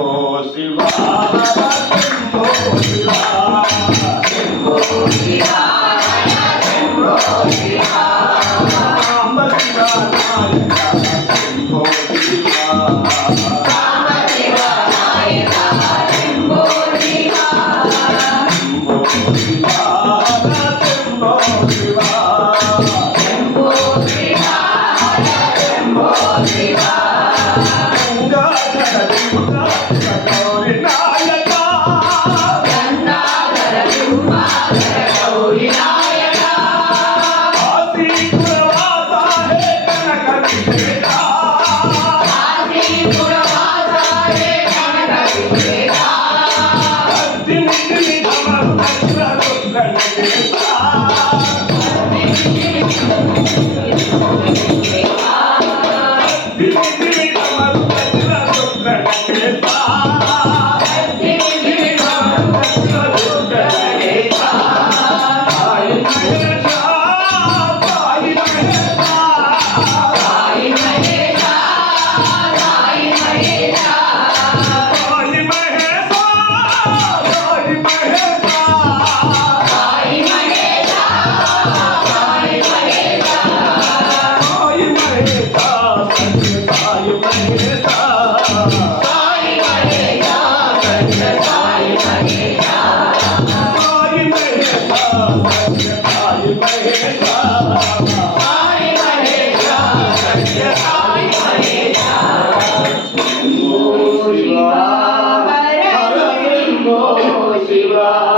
Oh, Shiva. Bye. Oh.